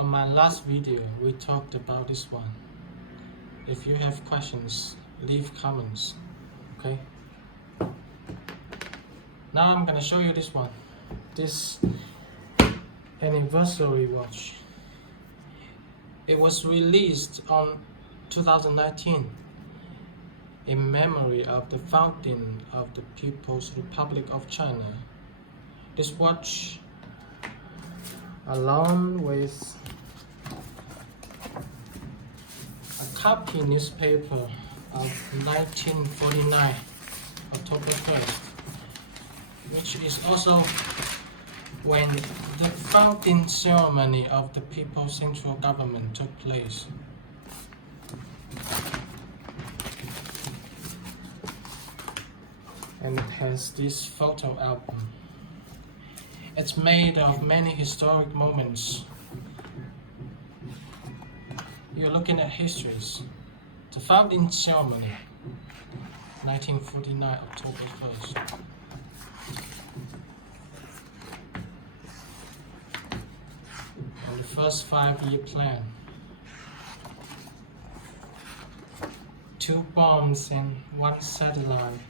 On my last video, we talked about this one. If you have questions, leave comments, okay? Now I'm gonna show you this one. This anniversary watch. It was released on 2019 in memory of the founding of the People's Republic of China. This watch, along with a copy newspaper of 1949, October 1st, which is also when the founding ceremony of the People's Central Government took place. And it has this photo album. It's made of many historic moments. You're looking at histories. The founding ceremony, 1949, October 1st. And the first 5-year plan. 2 bombs and 1 satellite.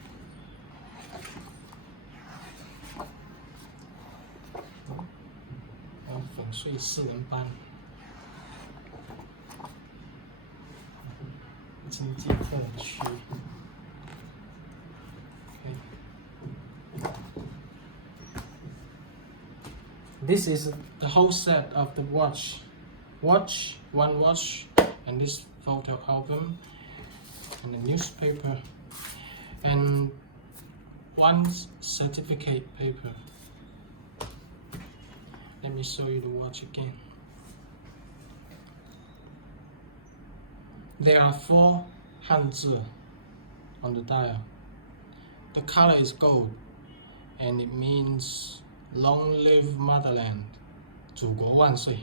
Oh, 粉碎4人班。经济特区。This is the whole set of the watch, one watch, and this photo album, and the newspaper, and 1 certificate paper. Let me show you the watch again. There are 4 Hanzi on the dial. The color is gold, and it means Long live motherland, 祖国万岁.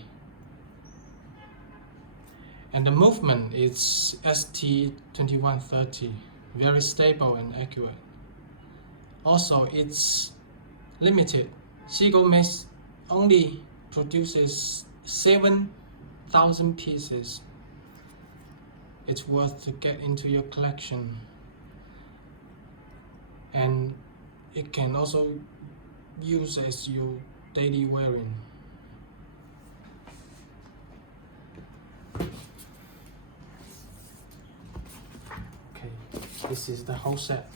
And the movement is ST2130, very stable and accurate. Also, it's limited. Seagull only produces 7,000 pieces. It's worth to get into your collection. And it can also use as your daily wearing. Okay, this is the whole set.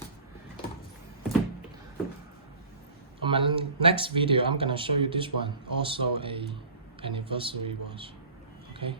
On my next video, I'm gonna show you this one, also a anniversary watch. Okay.